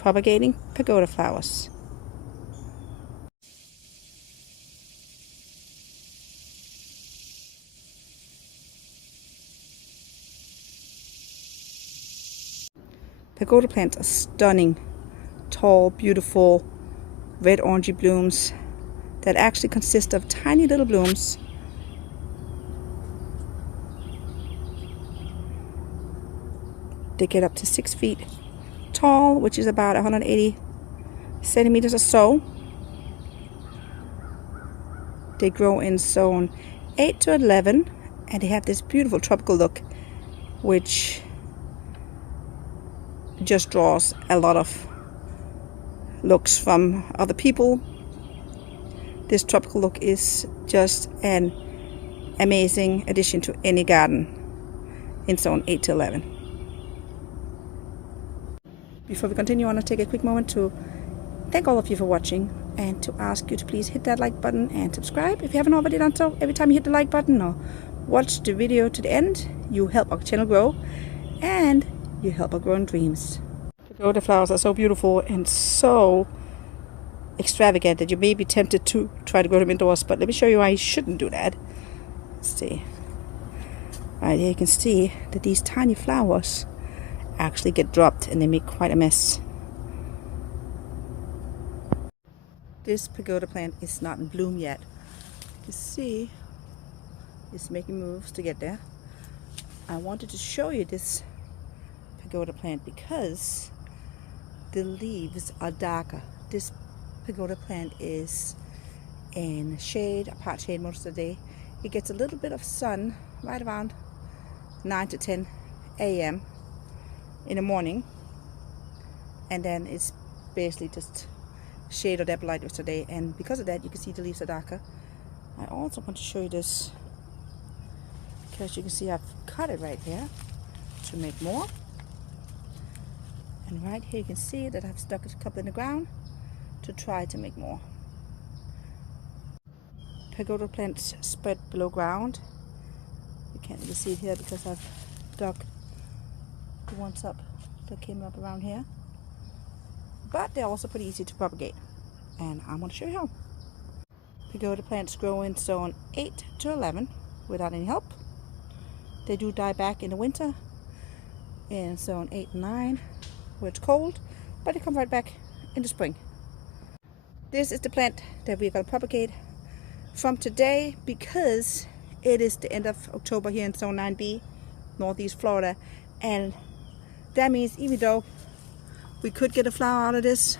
propagating pagoda flowers. Pagoda plants are stunning, tall, beautiful, red orangey blooms that actually consist of tiny little blooms. They get up to 6 feet tall, which is about 180 centimeters or so. They grow in zone 8 to 11, and they have this beautiful tropical look, which just draws a lot of looks from other people. This tropical look is just an amazing addition to any garden in zone 8 to 11. Before we continue, I want to take a quick moment to thank all of you for watching and to ask you to please hit that like button and subscribe if you haven't already done so. Every time you hit the like button or watch the video to the end, you help our channel grow and you help our growing dreams. Pagoda flowers are so beautiful and so extravagant that you may be tempted to try to grow them indoors, but let me show you why you shouldn't do that. Let's see. Right here you can see that these tiny flowers actually get dropped and they make quite a mess. This pagoda plant is not in bloom yet. You can see it's making moves to get there. I wanted to show you this pagoda plant because the leaves are darker. This pagoda plant is in shade, a part shade most of the day. It gets a little bit of sun right around 9 to 10 a.m. in the morning, and then it's basically just shade or dapple light most of the day, and because of that you can see the leaves are darker. I also want to show you this because you can see I've cut it right here to make more, and right here you can see that I've stuck a couple in the ground to try to make more. Pagoda plants spread below ground. You can't really see it here because I've dug the ones up that came up around here, but they're also pretty easy to propagate, and I'm going to show you how. Pagoda plants grow in zone 8 to 11 without any help. They do die back in the winter in zone 8 and 9 where it's cold, but they come right back in the spring. This is the plant that we're going to propagate from today because it is the end of October here in zone 9B, Northeast Florida, and that means even though we could get a flower out of this,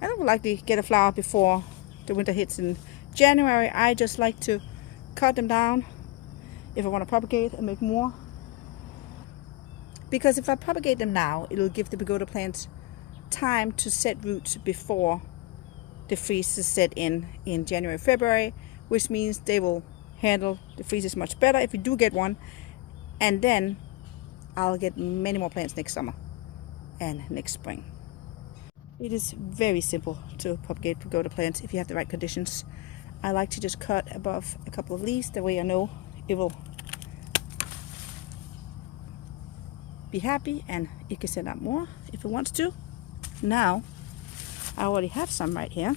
I don't likely get a flower before the winter hits in January. I just like to cut them down if I want to propagate and make more, because if I propagate them now, it'll give the pagoda plants time to set roots before the freezes set in January, February, which means they will handle the freezes much better if we do get one, and then I'll get many more plants next summer and next spring. It is very simple to propagate pagoda plants if you have the right conditions. I like to just cut above a couple of leaves, that way I know it will be happy and it can send out more if it wants to. Now I already have some right here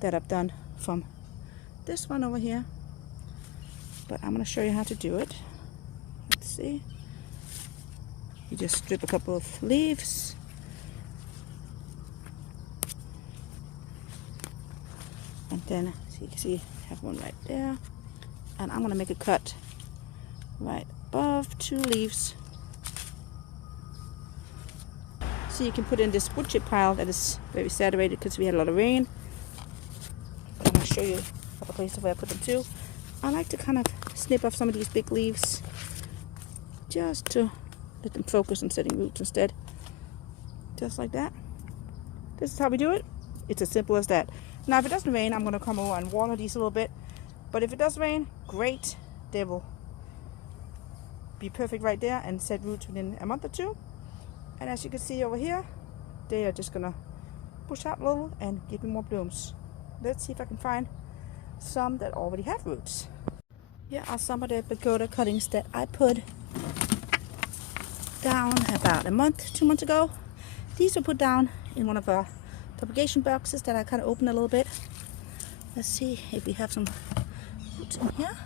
that I've done from this one over here, but I'm going to show you how to do it. Let's see. You just strip a couple of leaves, and then so you can see I have one right there, and I'm going to make a cut right above 2 leaves so you can put in this wood chip pile that is very saturated because we had a lot of rain. I'm going to show you a couple places where I put them too. I like to kind of snip off some of these big leaves just to let them focus on setting roots instead. Just like that. This is how we do it. It's as simple as that. Now if it doesn't rain, I'm going to come over and water these a little bit. But if it does rain, great. They will be perfect right there and set roots within a month or two. And as you can see over here, they are just going to push out a little and give me more blooms. Let's see if I can find some that already have roots. Here are some of the pagoda cuttings that I put down about a month, 2 months ago. These were put down in one of our propagation boxes that I kind of opened a little bit. Let's see if we have some roots in here.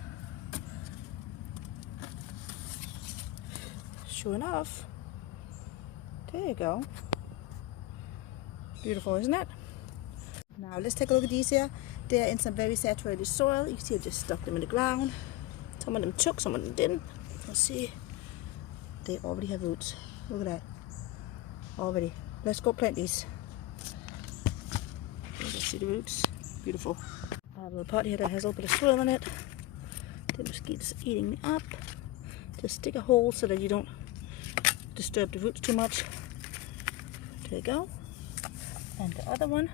Sure enough, there you go. Beautiful, isn't it? Now let's take a look at these here. They're in some very saturated soil. You can see I just stuck them in the ground. Some of them took, some of them didn't. Let's see. They already have roots. Look at that. Already. Let's go plant these. Let's see the roots. Beautiful. I have a little pot here that has a little bit of soil in it. The mosquitoes are eating me up. Just stick a hole so that you don't disturb the roots too much. There you go. And the other one,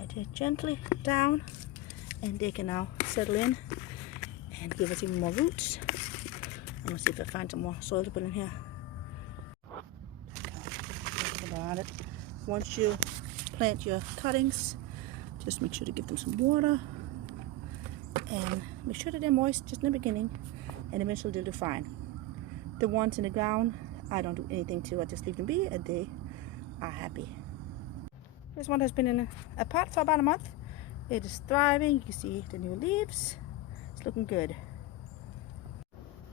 I did gently down, and they can now settle in and give us even more roots. I'm gonna see if I find some more soil to put in here. About it. Once you plant your cuttings, just make sure to give them some water and make sure that they're moist just in the beginning, and eventually they'll do fine. The ones in the ground, I don't do anything to. I just leave them be, and they are happy. This one has been in a pot for about a month. It is thriving. You can see the new leaves. It's looking good.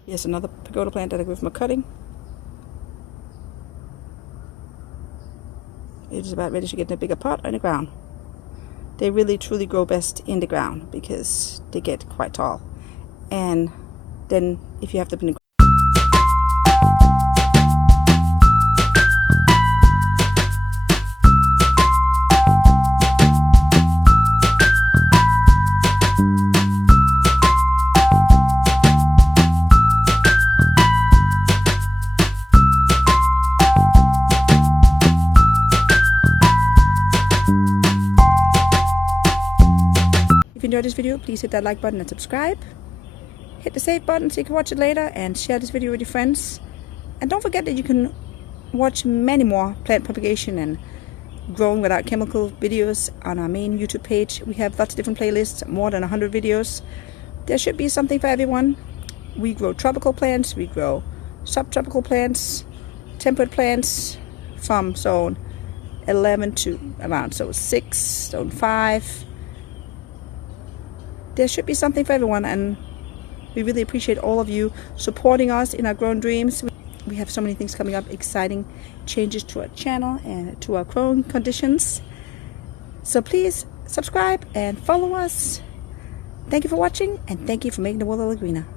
Here's another pagoda plant that I grew from a cutting. It is about ready to get in a bigger pot on the ground. They really truly grow best in the ground because they get quite tall. And then if you have them in the If you enjoyed this video, please hit that like button and subscribe. Hit the save button so you can watch it later, and share this video with your friends. And don't forget that you can watch many more plant propagation and growing without chemical videos on our main YouTube page. We have lots of different playlists, more than 100 videos. There should be something for everyone. We grow tropical plants, we grow subtropical plants, temperate plants from zone 11 to around zone 6, zone 5. There should be something for everyone, and we really appreciate all of you supporting us in our growing dreams. We have so many things coming up, exciting changes to our channel and to our growing conditions. So please subscribe and follow us. Thank you for watching, and thank you for making the world a little greener.